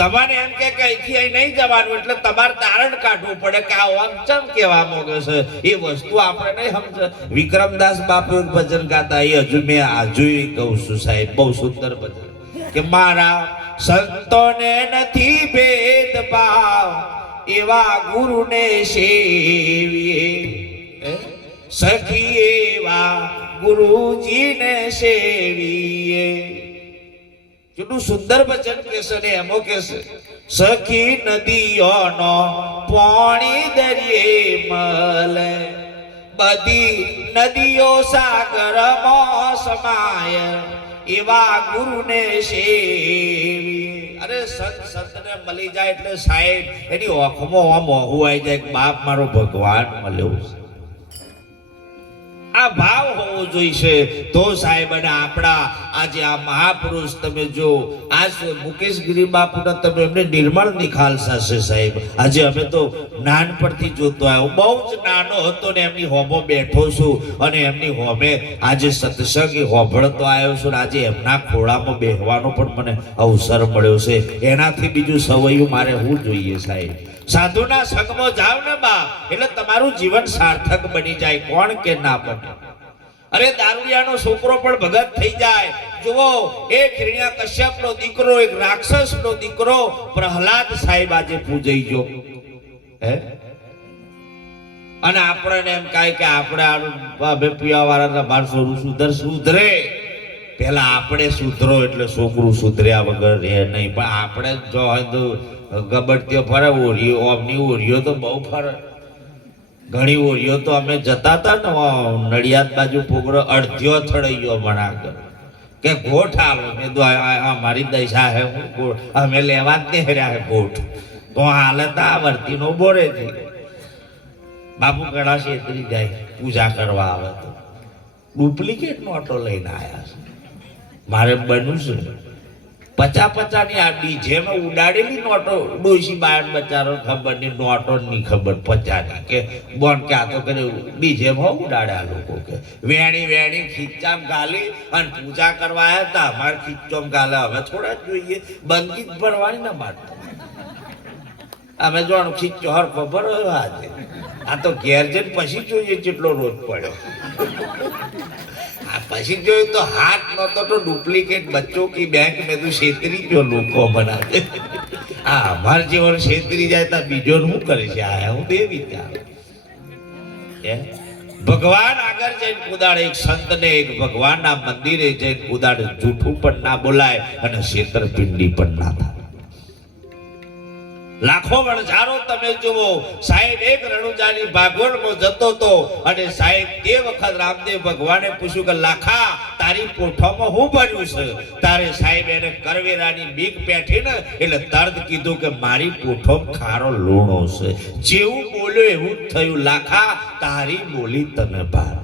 તમારે એમ કે અહીંથી અહીં નહીં જવાનું એટલે તમારે તારણ કાઢવું પડે કે આ આમ ચમ કેવા માંગે છે એ વસ્તુ આપણે નહીં સમજ. વિક્રમદાસ બાપુ એક ભજન ગાતા, એ હજુ મેં આજુ કહું છું સાહેબ, બહુ સુંદર ભજન કે મારા સંતોને નથી ભેદભાવ એવા ગુરુને સેવીએ, સખી એવા ગુરુજીને સેવીએ. કેટલું સુંદર વચન કેસે ને એમો કેસે સખી નદીઓનો પાણી દરિયે મળે, બધી નદીઓ સાગરમાં સમાય એવા ગુરુને સેવીએ. અરે સંતને મળી જાય એટલે સાહેબ એની ઓખમાં આમ ઓહું આવી જાય કે બાપ મારો ભગવાન મળ્યો છે. આ ભાવ હોવો જોઈશે તો સાહેબ. અને આપણા આજે આ મહાપુરુષ તમે જો આ મુકેશ ગિરી બાપુના તમે એમને નિર્મળ નિખાલસા છે સાહેબ. આજે અમે તો નાનપણથી જોતો આવ્યો, બહુ જ નાનો હતો ને એમની હોમો બેઠો છું અને એમની હોમે આજે સત્સંગ હોભળતો આવ્યો છું. આજે એમના ખોળામાં બેહવાનો પણ મને અવસર મળ્યો છે. એનાથી બીજું સવૈયું મારે શું જોઈએ સાહેબ? સાધુના સંગમાં જાવ ને બા એટલે તમારું જીવન સાર્થક બની જાય, કોણ કે ના બને. અરે દારૂડિયાનો છોકરો પણ ભગત થઈ જાય. જુઓ, એક હિરણ્ય કશ્યપનો દીકરો, એક રાક્ષસનો દીકરો પ્રહલાદ સાહેબ આજે પૂજાઈ ગયો. અને આપણને એમ કાય કે આપણે પીવા વાળા માણસો સુધરે, પેલા આપણે સુધરો એટલે છોકરું સુધર્યા વગર રહે નહીં. પણ આપણે જો હોય તો ગબડતીઓ ફરે, ઓરિયો ઓમની ઓરિયો તો બહુ ફરે. ઘણી ઓરિયો તો અમે જતા હતા ને નડિયાદ બાજુ પોગરો અડધ્યો થડાઈ ગયો મને આગળ કે ગોઠ આલો. મેં તો અમારી દશા હે, અમે લેવા જ નહીં હર્યા હે ગોઠ તો હાલત આ વર્તીનો બોરે છે. બાપુ ઘણા છેતરી જાય, પૂજા કરવા આવે તો ડુપ્લિકેટ નોટો લઈને આવ્યા છે. મારે બન્યું છે 50 ની આ ડીજેમાં ઉડાડેલી નોટો. ડોશી બાર બચારો ખબર નહીં, નોટો ની ખબર 50 ની કે બોન કે આ તો કરે ડીજેમાં ઉડાડ્યા લોકો કે વેણી ખીચામ ગાલી અને પૂજા કરવા આવ્યા હતા. અમારે ખીચોમ ગાલે હવે થોડા જ જોઈએ, બંદગી જ ભરવાની ના મારતા અમે જોવાનું ખીચો હરખો ભરો. આજે આ તો ઘેર જઈને પછી જોઈએ કેટલો રોજ પડ્યો. પછી જોયું તો હાથ નતો તો ડુપ્લિકેટ બચ્ચો કી બેંક મેં તો છેતરી જો લોકો બનાવે. આ અમાર જેવો છેતરી જાય તો બીજો શું કરે છે? આ હું તે વિચાર ભગવાન આગળ જઈને કુદાડે, એક સંતને એક ભગવાનના મંદિરે જઈને કુદાડે જૂઠું પણ ના બોલાય અને છેતરપિંડી પણ ના થાય. લાખો વણઝારો તમે જુઓ સાહેબ. એક રણુજાની ભાગોળમાં જતો તો અને સાહેબ તે વખત રામદેવ ભગવાને પૂછ્યું કે લાખા તારી પોઠોમાં હું ભર્યું છે? તારે સાહેબ એને કરવેરાની બીક પેઠી ને એટલે તરત કીધું કે મારી પોઠોમાં ખારો લૂણો છે. જેવું બોલ્યો એવું જ થયું. લાખા તારી બોલી તને ભાર.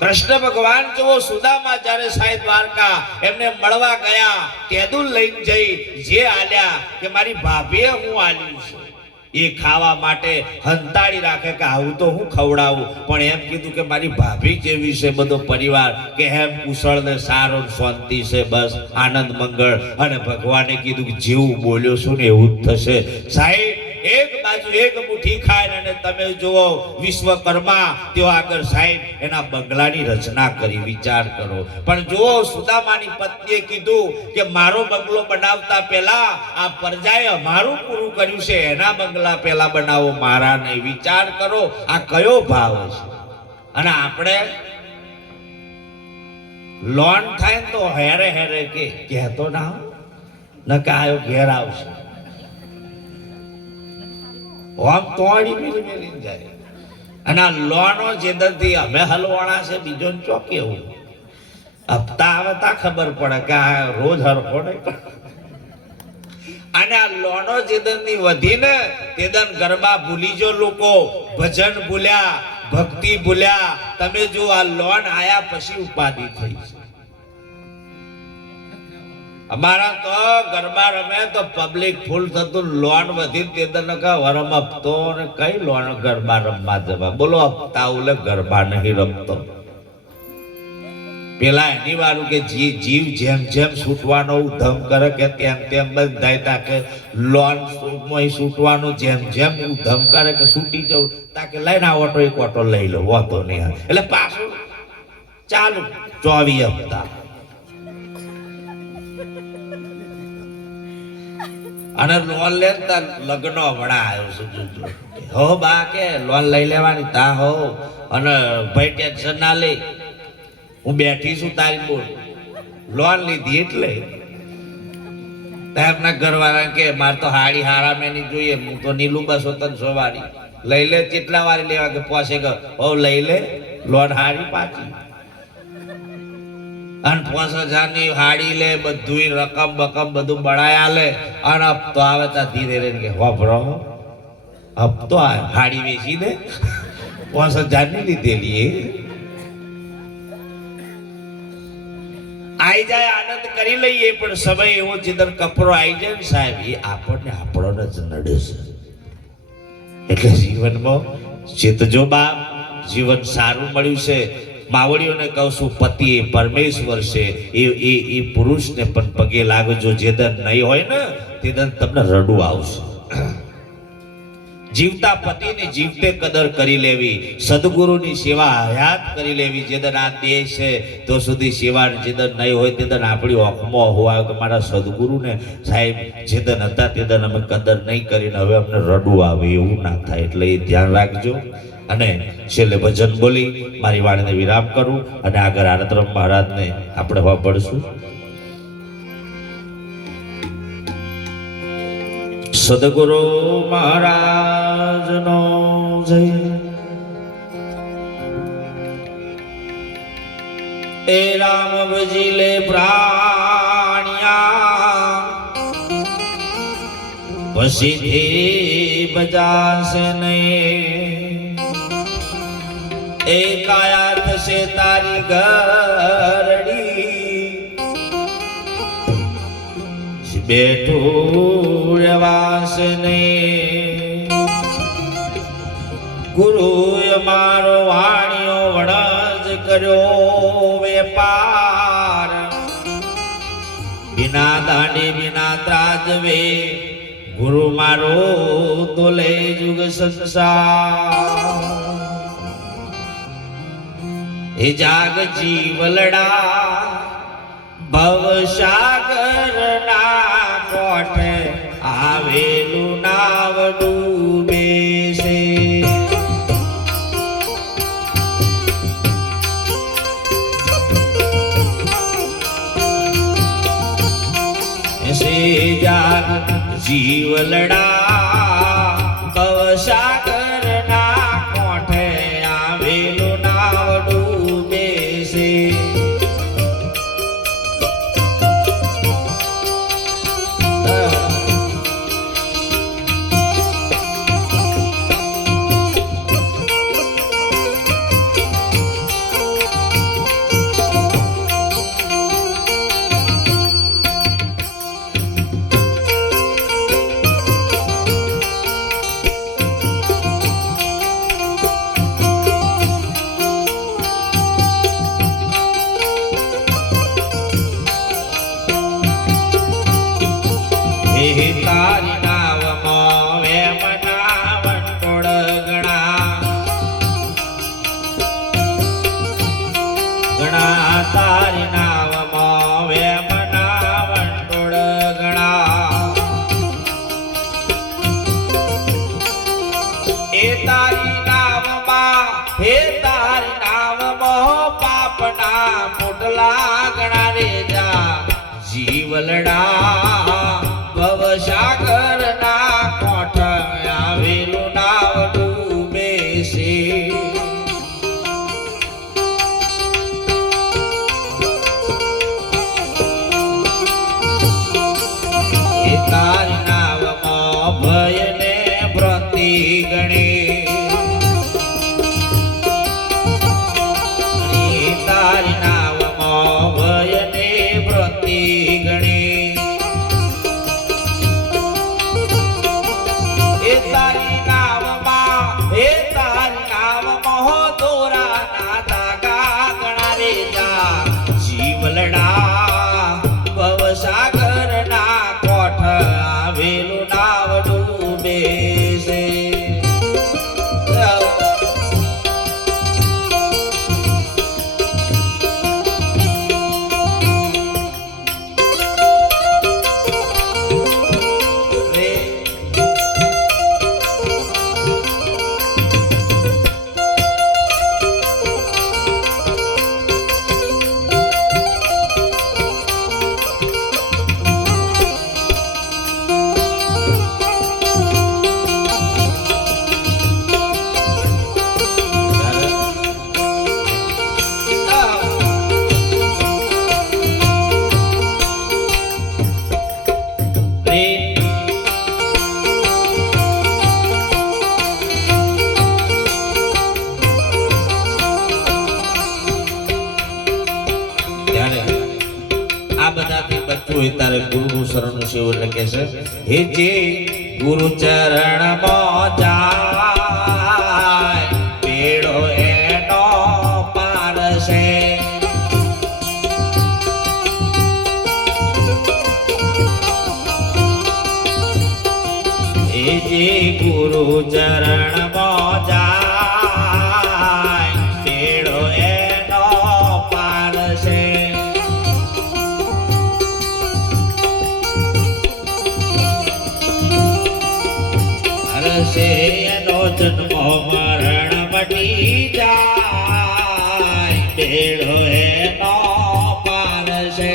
કૃષ્ણ ભગવાન જો સુદામા જ્યારે સાહેબ દ્વારકા એમને મળવા ગયા, તેદુલ લઈને જઈ જે આલ્યા કે મારી ભાભીએ હું આલ્યું છે એ ખાવા માટે હંતાડી રાખે કે આવું તો હું ખવડાવું. પણ એમ કીધું કે મારી ભાભી જેવી છે બધો પરિવાર કે એમ કુશળ ને સારો શાંતિ છે, બસ આનંદ મંગળ. અને ભગવાને કીધું કે જેવું બોલ્યો છું ને એવું જ થશે. સાહેબ એક બાજુ એક મુઠ્ઠી ખાય અને તમે જુઓ વિશ્વકર્મા તેઓ આગળ સાહેબ એના બંગલાની રચના કરી. વિચાર કરો. પણ જુઓ સુદામાની પત્નીએ કીધું કે મારો બંગલો બનાવતા પહેલા આ પ્રજાએ અમારું પૂરું કર્યું છે, એના બંગલા પહેલા બનાવો, મારા નહીં. વિચાર કરો આ કયો ભાવ છે. અને આપણે લોન થાય તો હેરે હેરે કે કહેતો ના ન કે આયો ઘેર આવશે આમ તોડી મેલી જાય. અને આ લોનો જેદરથી અમે હલવાણા છે બીજો ચોક એવું હપ્તા આવે તા ખબર પડે કે આ રોજ હરખો નહીં. અને આ લોનો જેદનની વધીને તેદન ગરબા ભૂલી જો લોકો, ભજન ભૂલ્યા, ભક્તિ ભૂલ્યા. તમે જો આ લોન આયા પછી ઉપાધિ થઈ છે. અમારા તો ગરબા રમે તો પબ્લિક ફૂલ થતું, લોન વધી તેદન વરમ હપ્તો ને કઈ લોન ગરબા રમવા જવા. બોલો હપ્તા ઉલે ગરબા નહીં રમતો. પેલા એની વાળું કે જીવ જેમ જેમ છૂટવાનો ઉધમ કરે કે તેમ તેમ બંધાય તાકે લોન છૂટવાનું જેમ જેમ ઉધમ કરે કે છૂટી જવું તાકે લઈને આ ઓટો એક ઓટો લઈ લો વાંધો નહીં એટલે પાછું ચાલુ 24 હપ્તા અને લોન લે લગ્ન હમણાં આવ્યો છે હો બા કે લોન લઈ લેવાની તા હો અને ભાઈ ટેન્શન ના લે હું બેઠી છું તારી બોલ લોન લીધી એટલે એમના ઘરવાળા કે મારે તો હાડી હારા મેં નહીં જોઈએ હું તો નીલું 200-300 વાળી લઈ લે કેટલા વાળી લેવા કે પોસે હો લઈ લે લોન હારી પાછી અને 5000 ની હાડી લે બધું રકમ બકમ બધું બળાયા લે અને હપ્તો આવે તા ધીરે રહીને કે વાપરો હપ્તો આવે હાડી વેચી દે 5000 ની લીધેલી આઈ જાય આનંદ કરી લઈએ પણ સમય એવો જીધર કપરો આવી જાય ને સાહેબ એ આપણને આપણને જ નડે છે એટલે જીવનમાં ચેતજો બાપ જીવન સારું મળ્યું છે માવડીઓને કહું છું પતિ એ પરમેશ્વર છે એ પુરુષને પણ પગે લાગજો જે દન નહીં હોય ને તે દન તમને રડવું આવશે જીવતા પતિની જીવતે કદર કરી લેવી સદગુરુની સેવા હયાત કરી લેવી જે દન આ દેહ છે તો સુધી સેવા જે દન નહીં હોય તે દન આપણી ઓખમાં હોવા કે મારા સદગુરુને સાહેબ જે દન હતા તે દન અમે કદર નહીં કરીને હવે અમને રડવું આવે એવું ના થાય એટલે એ ધ્યાન રાખજો અને છેલ્લે ભજન બોલી મારી વાણીને વિરામ કરું અને આગળ આરતરામ મહારાજને આપણે વાપરશું સદગુરુ મહારાજનો જય એ રામ ભજી લે પ્રાણિયા પછીથી બજાશે નહીં એ કાયા થશે તારી ગરડી બેઠું રહેવાશે નહીં ગુરુએ મારો વાણીઓ વણજ કર્યો વેપાર બિના દાંડે બિના ત્રાજવે ગુરુ મારો તોલે જુગ સંસાર એ જાગ જીવલડા ભવસાગર ના કોઠે આવેલું નાવ ડૂબે છે જાગ જીવલડા ભવસાગર ના કોઠે આવેલું નાવ ડૂબે છે તારી નાવમાં વેમના વંટોળ ગણા ગણા તારી નાવમાં વેમના વંટોળ ગણા એ તારી નાવમાં હે તારી નાવમાં પાપના મોટલા ગણા રે જા જીવલડા ભવસાગર ના કોઠ આવેલું નાવ ડૂબે છે એ તારી નાવમાં ભય ને પ્રતિ ગણી તારી નાવમાં ભય ને પ્રતિ ગણી તારી નાવમાં દોરા ના ધાગા ગણા રે જા ત્યારે આ બધાથી બચવું હોય તારે ગુરુનું શરણનું સેવન લખે છે હે જે ગુરુ ચરણમાં જાય પેડો એનો પાર છે હે જે ગુરુ ચરણમાં જાય પેડો એનો પાર છે હરશે એનો જન્મ મરણ મટી જાય બેડો એનો પાર છે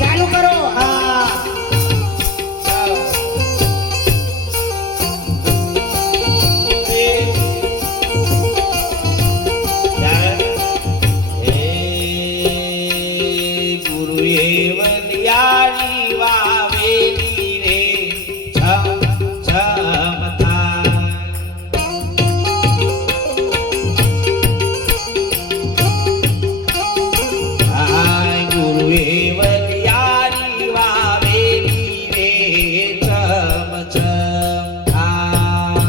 ચાલુ કરો હા ગુરુએ વલિયારી વાવેલી રે છમ છમ થાય હાય ગુરુએ વલિયારી વાવેલી રે છમ છમ થાય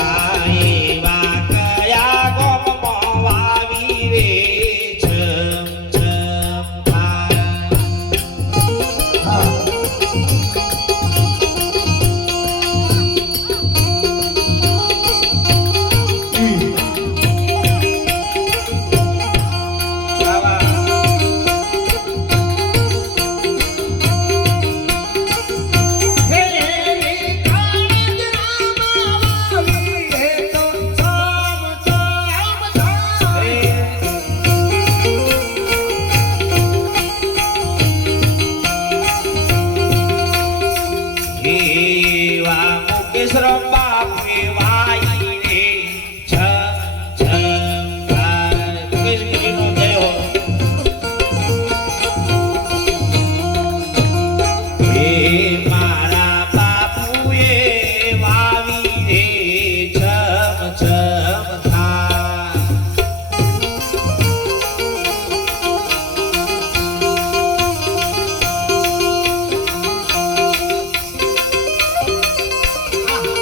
આયવા કયા ગોમમાં વાવી રે છમ છમ થાય હે કાળજ રામા વાવી રે તો સામ સામ થાય એવા મુકેશ્વર બાપે વાઈ રે છમ છમ થાય મુકેશગીરીનો જય હો હે મારા બાપુએ વાવી રે છમ છમ થાય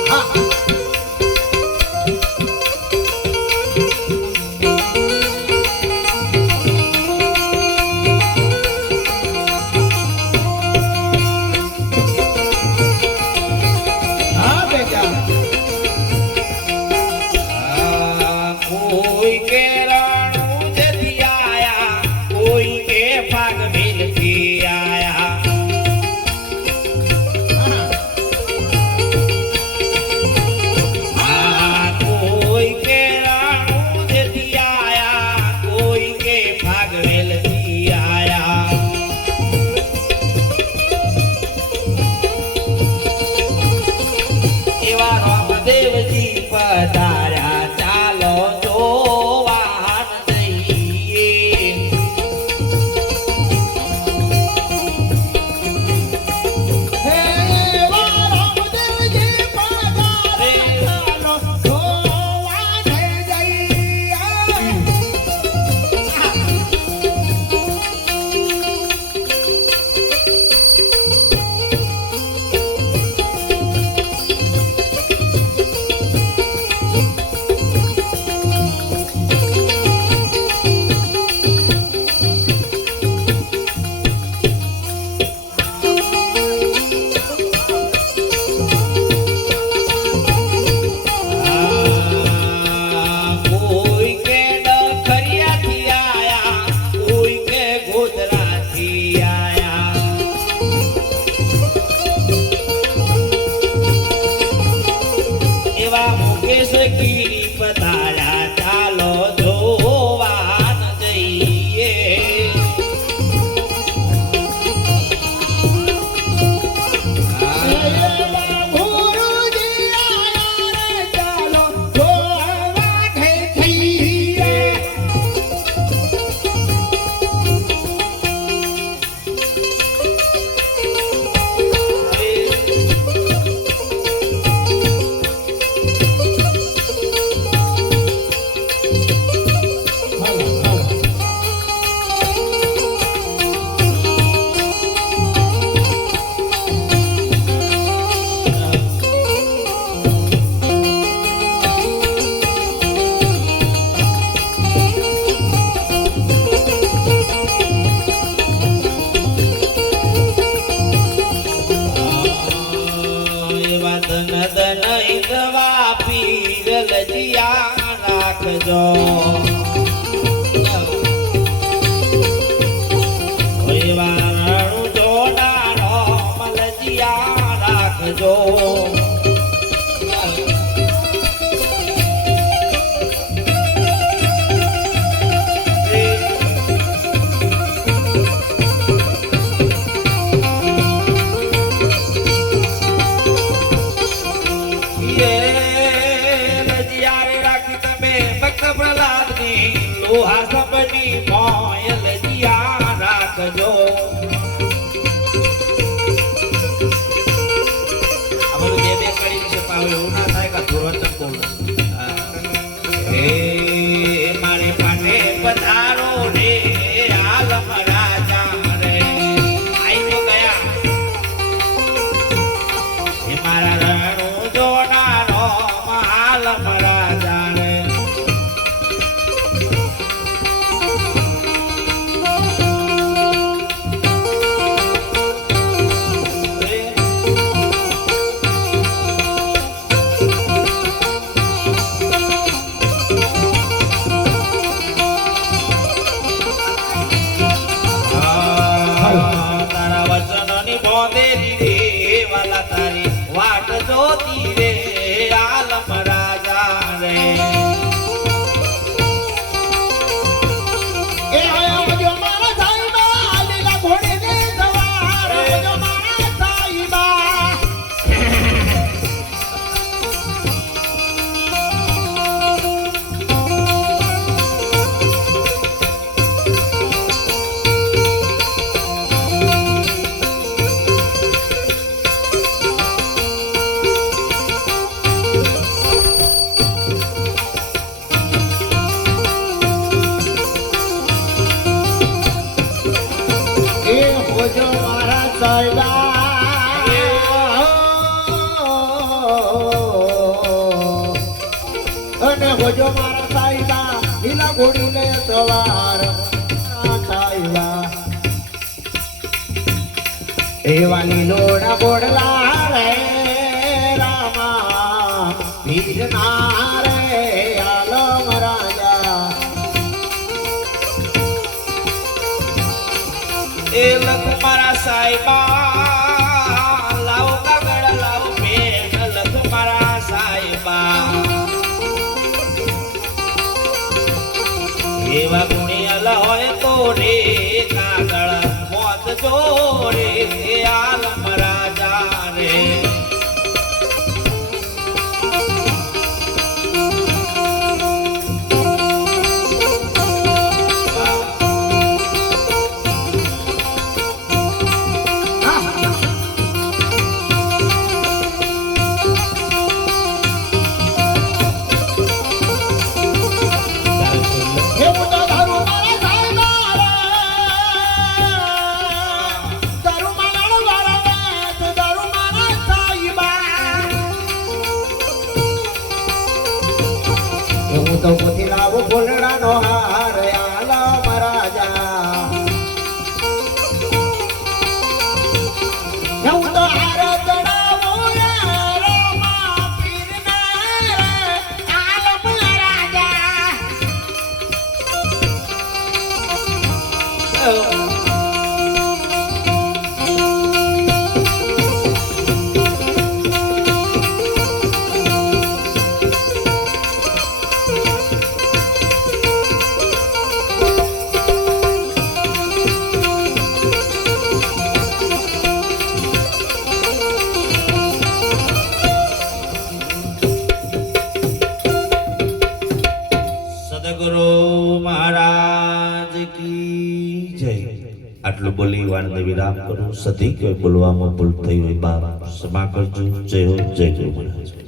હા ગીરી પધાર્યા ચાલો જોવા ન જઈએ ગુરુજી આયા રે ચાલો જોવા થઈએ એવા ધન ધન ઈંદવા પીર લજિયા રાખજો એવા રણુ જોડાનો મલજિયા રાખજો લોહા સપની મોયલ જીયા રાખજો અમારું બે બે કરી વિશે પાવે એવું ના થાય કે ધોરણ બોલ હે મારે પાટે પધારો રે આલમ રાજા રે આઈ તો ગયા હે મારા રણુ જોડાનો આલમ રાજા રે તારા વચનની બોંધેલી રે વાલા તારી વાટ જોતી રે આલમ રાજા રે એ આવજો મારા સાઈબા લીલા ઘોડીને સવાર આવજો મારા સાઈબા એ હોજો મારા સાઈબા અને હોજો મારા સાઈબા લીલા ઘોડીને સવાર સાઈબા એવા લીલોડા બોડલા રે રામા પીરના રે આલમ રાજા એ લખ મારા સાહેબા લાવો કાગળ લાવો પેન લખ મારા સાહેબા એવા ગુણિયલ હોય તો રે કાગળ મોત જોડે આલમ રાજા રે એવું તો ધરું મારા સાઈબા રે ધરું મારા વાળા તો ધરું મારા સાઈબા એવું તો પોતી લાવો ફૂલડાનો હાર આલમ રાજા એવું તો હાર ચડાવો રે રામા પીરના રે આલમ રાજા સદગુરુ મહારાજ કી જય. આટલું બોલી વાણને વિરામ કરું. સધી કોઈ બોલવામાં ભૂલ થઈ હોય બાપ ક્ષમા કરજો. જય હો, જય ગુરુ મહારાજ.